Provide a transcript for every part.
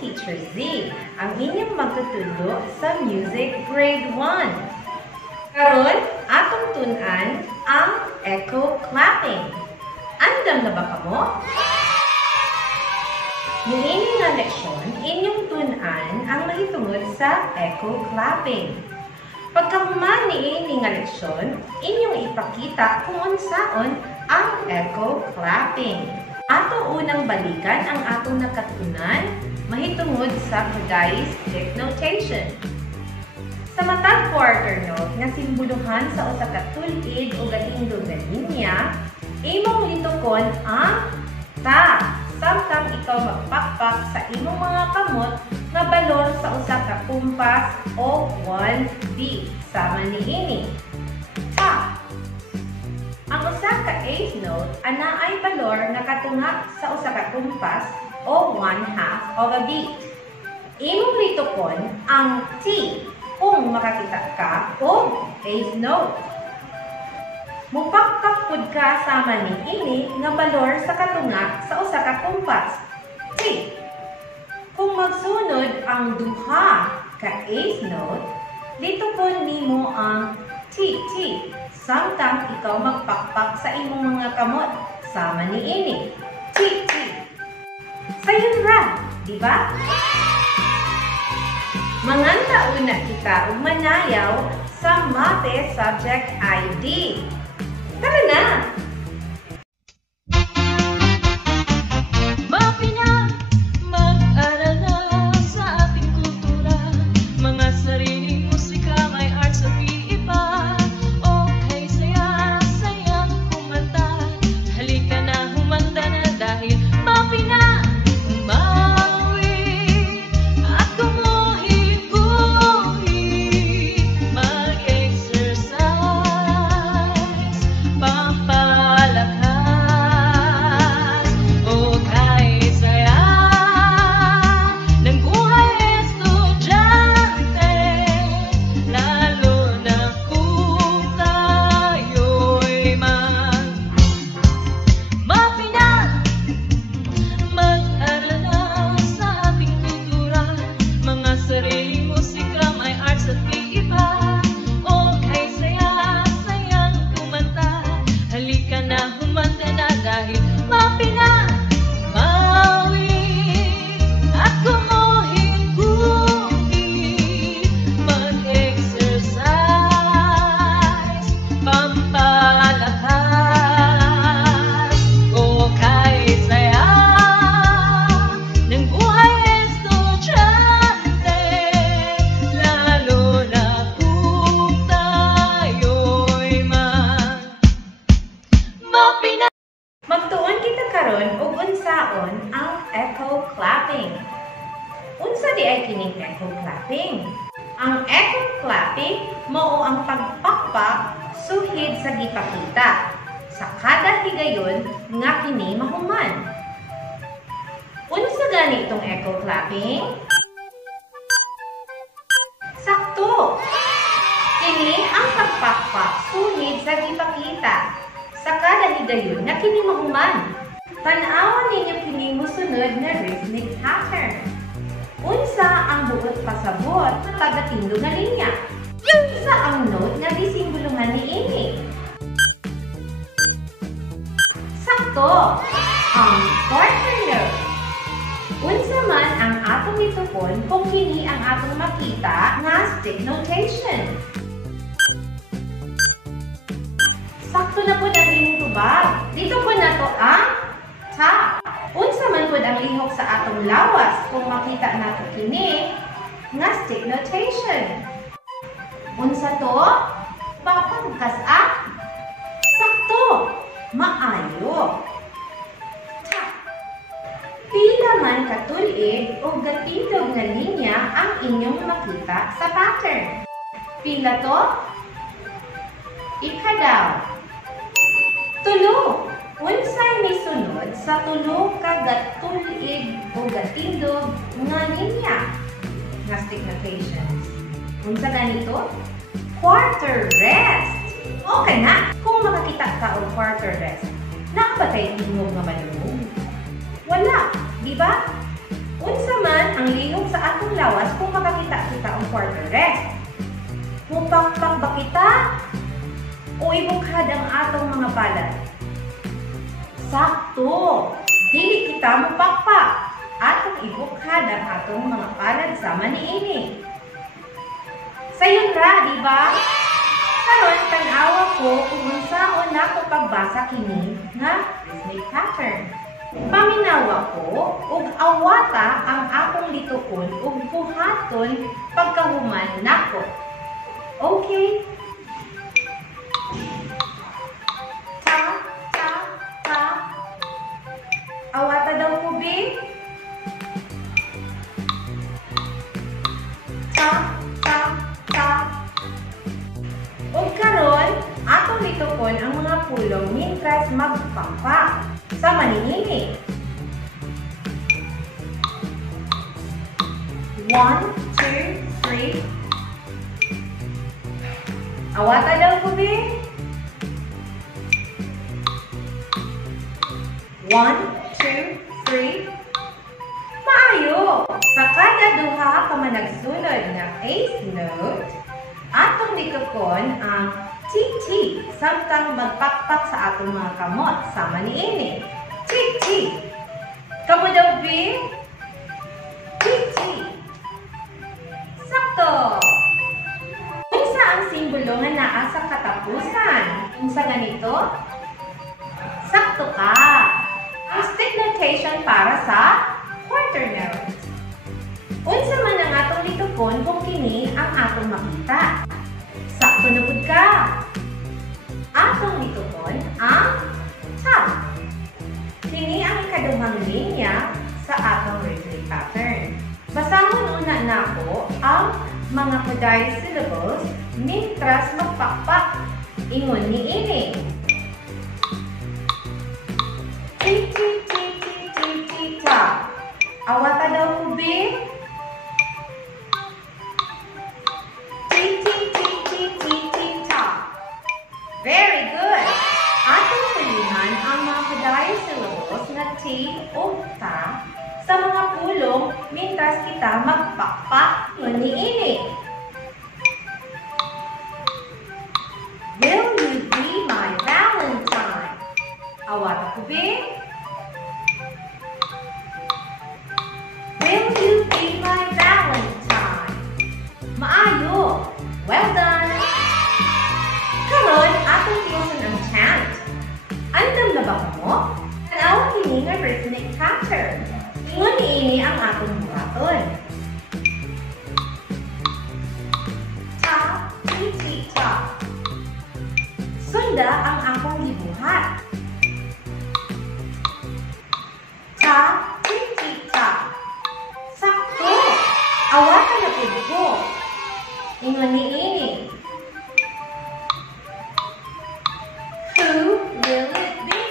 Teacher Z, ang inyong magtutudlo sa Music Grade 1. Karon, atong tun-an ang echo clapping. Andam na ba kamo? Niini nga leksyon, inyong tun-an ang mahitungod sa echo clapping. Pagkahuman niini nga leksyon, inyong ipakita kung unsaon ang echo clapping. Ato unang balikan ang atong nakatunan mahitungod sa Kagay's-Stick notation. Sa matag quarter note nga simbolohan sa usa ka tulid o gatindog nga linya, imong litukon ang ta. Samtang ikaw magpakpak sa imong mga kamot nga balon sa usa ka kumpas o 1 beat. Sama niini. Ta. Ang usa ka eighth note ana ay balor nga katunga sa usa ka kumpas o 1/2 of a beat. Imong litukon ang T kung makakita ka og eighth note. Mupakpak pud ka sama niini nga balor sa katunga sa usa ka kumpas. T. Kung magsunod ang duha ka eighth note, litukon nimo ang T. Samtang ikaw magpakpak sa imong mga kamot sama niini. T. Sayon ra, di ba? Manganta una kita og manayaw sa Mate Subject ID. Tara na! Mapina, mag-aral na sa ating kultura, mga sariling musika, may arts at iiba. Okay, sayang kumanta, halika na, humanda na dahil mapina, umawit at gumuhi-guhi, mag-exercise, pampalakas. Okay, saya ng buhay estudyante, lalo na kung tayo'y mapina, mag-aral na sa ating kultura, mga sariling musika, may arts at iiba. Okay, sayang kumanta, halika na, humanda na dahil mapina, mawin at gumuhi-guhi, mag-exercise, pampalakas. Okay, saya ng buhay estudyante, lalo na kung tayo'y mapina. Magtuon kita karon og unsaon ang echo clapping. Unsa di ay kining echo clapping? Ang echo clapping mao ang pagpakpak suhid sa gipakita sa kada higayon nga kini mahuman. Unsa gani itong echo clapping? Sakto! Kini ang pagpakpak suhid sa gipakita sa kada higayon nga kini mahuman. Tan-awon ninyo kini mosunod na rhythmic pattern. Unsa ang buot pasabot ng taga-tindo nga linya? Unsa ang note nga gisimbolohan niini? Sakto! Ang quarter note. Unsa man ang atong litukon kung kini ang atong makita nga stick notation? Sakto na po ang inyong tubag. Dito po na to ang ta. Unsa man po ang lihok sa atong lawas kung makita nato kini nga stick notation. Unsa to? Papagkas a? Sakto. Maayo. Ta. Pila man katulid o gatindog nga linya ang inyong makita sa pattern. Pila to? Ikadaw. Tulo. Unsay misunod sa tulo ka gatulid o gatindog nga linya nga stick notations. Unsa ganito? Quarter rest. Okay na. Kung makakita ka og quarter rest, naa ba tayo tingog nga malumog? Wala, di ba? Unsa man man ang lihok sa atong lawas kung makakita kita ang quarter rest? Mupakpak ba kita? O ibukhad ang atong mga palad? Sakto! Dili kita mupakpak. Atong ibukhad ang atong mga palad sama niini. Sayon ra, di ba? Karon tan-awa ko kung unsaon nako pagbasa kini nga rhythmic pattern. Paminawa ko ug awata ang akong litukon ug buhaton pagkahuman nako. Okay? Ta, ta, ta. Awata daw ko, B. Ta, ta, ta. Ug karon, atong litukon ang mga pulong mintras magpapa sa maninini. 1, 2, 3. Awata daw ko, B. 1, 2, 3. Maayo! Sa kada duha ka man nagsunod na eighth note, atong litukon ang T-T samtang magpakpak sa atong mga kamot sama niini. T-T. Kamo daw, B? T-T. Sakto! Unsa ang simbolo nga naa sa katapusan? Unsa ganito? Sakto ka! Ang stick notation para sa quarter note. Unsa man ang atong litukon kung kini ang atong makita? Sakto na pud ka! Atong litukon ang top. Kini ang ikaduhang linya sa atong rhythmic pattern. Basahon una nako ang mga kodari syllables mintras magpakpak. Ingon niini. T-T-T-T-T-T-Ta. Awata daw ko, B. T-T-T-T-T-T-Ta. Very good. Atong pulihan ang mga kodari syllables na T o Ta sa mga pulong mintras kita magpakpak. Ingon niini. Will you be my Valentine? Awata ko, B. Will you be my Valentine? Maayo! Well done! Karon, atong tiusan ang chant. Andam na ba mo? Tanawa kini nga rhythmic pattern. Ingon niini ang atong buhaton. Ta, ti, ti, ta. Sunda ang akong gibuhat. Ta, ti, ti, ta. Sakto! Awata na pud ko. Ingon niini. Who will it be?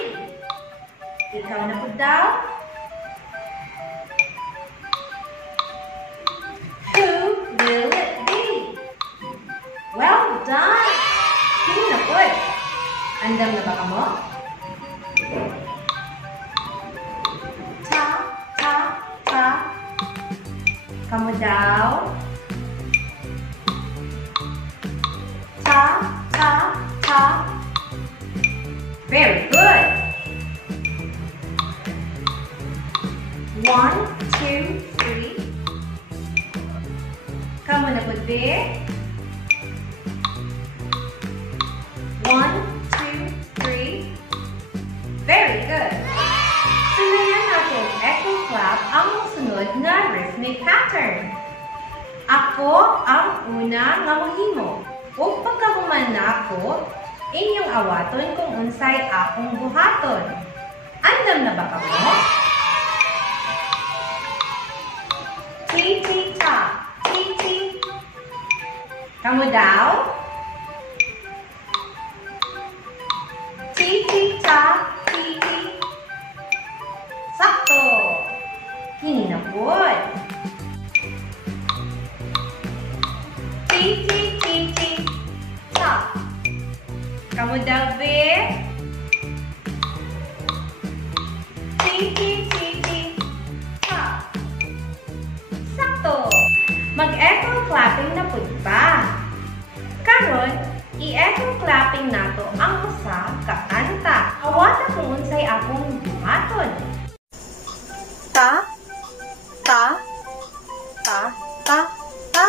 Ikaw na pud daw? Who will it be? Well done! Sino na pud? Andam na ba kamo? Ta, ta, ta. Kamu daw? Ta, ta, ta. Very good. 1, 2, 3. Kamu na pud, B. 1, 2, 3. Very good. Sunayan natin echo clap ang sunod na rhythmic pattern. Ako ang una nga mohimo. Ug pagkahuman na ako, inyong awaton kung unsay akong buhaton. Andam na ba kamo? Ti, ti, ta. Ti, ti. Kamu daw? Ti, ti, ta. Ti, ti. Sakto! Kini na pud. Ti, ti, ti, ti, ta. Kamu daw, B? Ti, ti, ti, ti, ta. pud ta. Karon, i-echo clapping nato ang usa ka kanta. Awata kung unsay akong buhaton. Ta, ta, ta, ta, ta.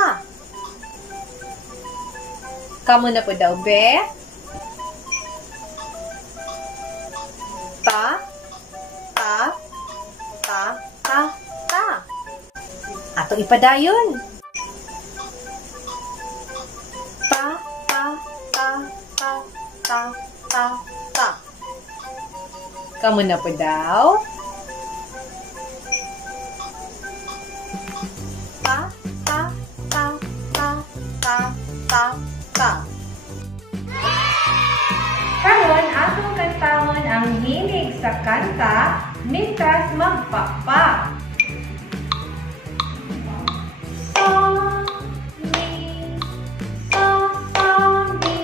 Kamu na po daw, be? Ta, ta, ta, ta, ta. Ato ipadayon. Ta, ta, ta, ta, ta, ta, ta. Kamu na po daw? Ta, ta, ta, ta, ta, ta, ta. Karon atong kantahon ang hilig sa kanta mintas magpakpak. So, mi, so, mi.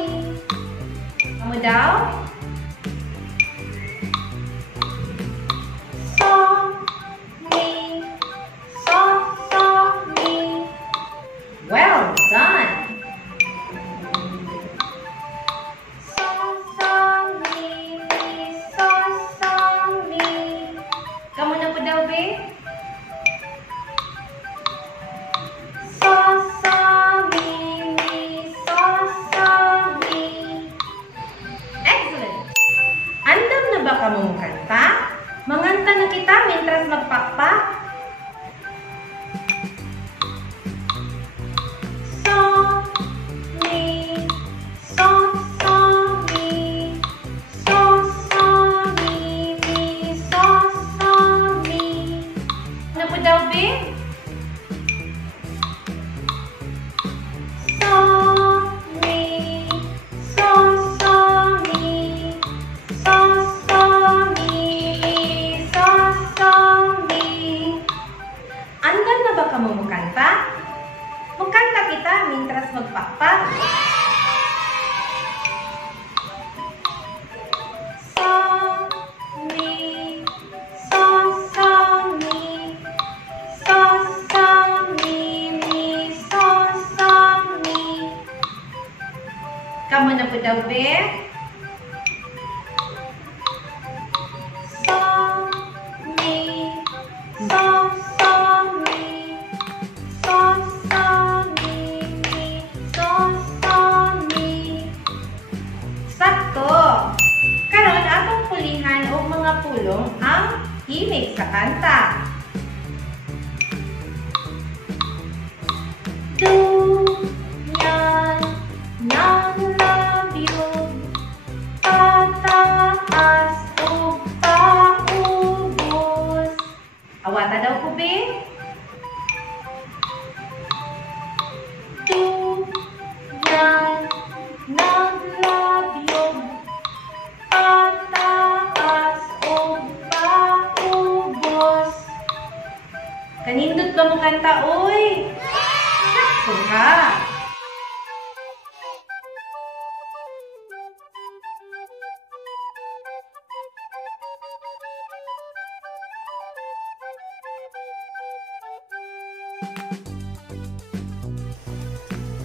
Kamu daw? So, mi, so, mi. Well done! Kamu na po daw, be? So, so, mi, so, so, mi. Excellent! Andam na ba ka mo kanta? Manganta na kita mentras magpakpak. So, mi, so, so, mi. So, so, mi, so, so, mi. Ano po daw, be? So, mi, so, so, mi. So, so, mi, so, so, mi. Andan na ba ka mo mukanta? Mukanta kita mintras magpakpak. So, mi, so, so, mi. So, so, mi, so, so, mi. Kamu na po daw, be? So, mi, so, so, mi. So, so, mi, so, so, mi. Sakto! Karon atong pulihan og mga pulong ang himig sa kanta. Dunyan ng labyog, tataas o paubos. Awata daw ko, be? Dunyan ng labyog, tataas o paubos. Kanindot ba mo kanta, oy? Sakto ka!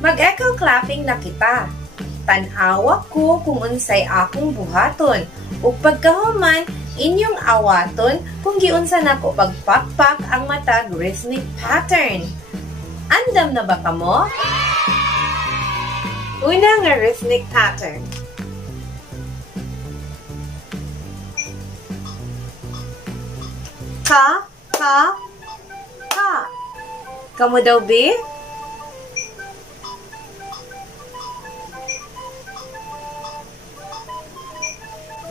Mag-echo clapping na kita. Tan-awa ko kung unsay akong buhaton. Ug pagkahuman, inyong awaton kung giunsa nako pagpakpak ang matag rhythmic pattern. Andam na ba kamo? Una nga rhythmic pattern. Ka, ka, ka. Kamu daw, be?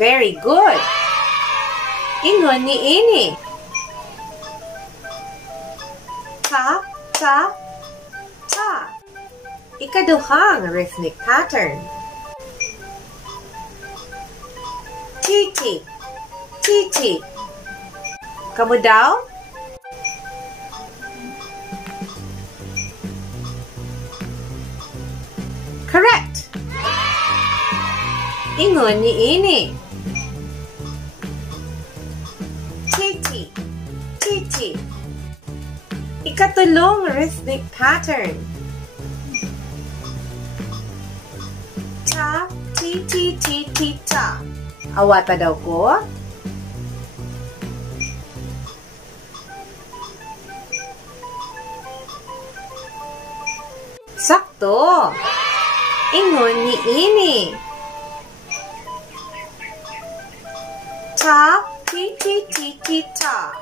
Very good. Ingon ni ini. Ka, ka, ka. Ikaduhang rhythmic pattern. Titi, titi. Kamu daw? Correct. Ingon ni ini. Titi, titi. Ikatulong rhythmic pattern. Ta, ti, ti, ti, ti, ta. Awata daw ko. Sakto. Ingon ni ini. Ta, ti, ti, ti, ti, ta.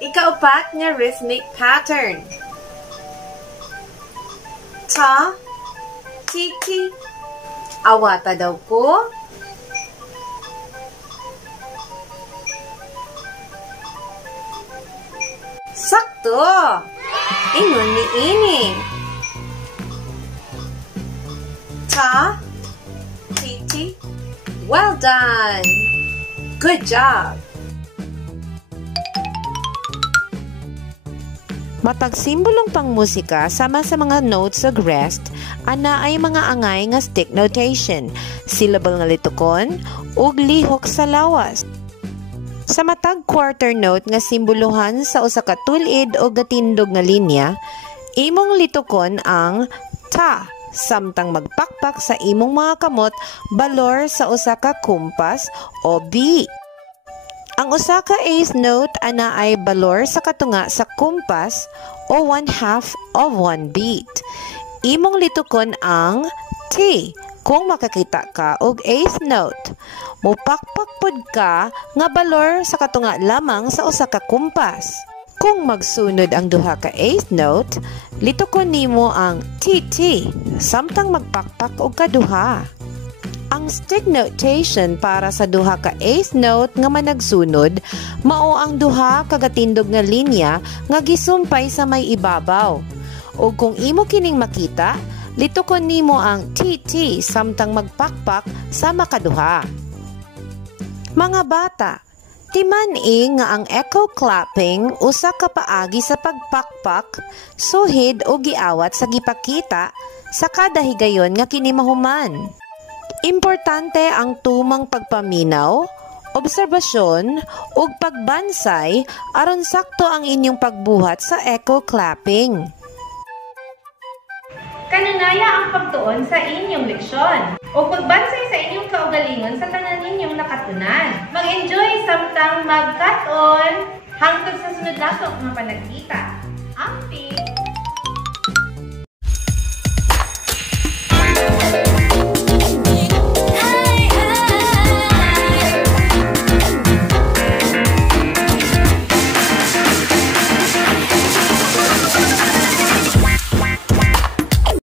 Ikaupat nga rhythmic pattern. Ta, ti, ti. Awata daw ko. Sakto. Ingon ni ini. Ta, ti, ti. Well done. Good job. Matag simbolong pangmusika sama sa mga notes ug rest, ana ay mga angay nga stick notation, syllable nga litukon, ug lihok sa lawas. Sa matag quarter note nga simbolohan sa usa ka tulid o gatindog nga linya, imong litukon ang ta, samtang magpakpak sa imong mga kamot balor sa usa ka kumpas o beat. Ang usa ka eighth note ana ay balor sa katunga sa kumpas o 1/2 of 1 beat. Imong litukon ang T kung makakita ka og eighth note. Mupakpak pod ka nga balor sa katunga lamang sa usa ka kumpas. Kung magsunod ang duha ka eighth note, litukon nimo ang TT samtang magpakpak og kaduha. Ang stick notation para sa duha ka eighth note nga managsunod mao ang duha ka gatindog nga linya nga gisumpay sa may ibabaw. O kung imo kining makita, litukon nimo ang TT samtang magpakpak sa makaduha. Mga bata, timan-i nga ang echo clapping usa ka paagi sa pagpakpak, suhid o giawat sa gipakita sa kada higayon nga kini mahuman. Importante ang tumang pagpaminaw, obserbasyon, ug pagbansay aron sakto ang inyong pagbuhat sa echo clapping. Kanunaya ang pagtuon sa inyong leksyon o pagbansay sa inyong kaugalingon sa tanan ninyong nakatunan. Mag-enjoy samtang mag-cut-on hangtod sa sunod nato nga panagkita.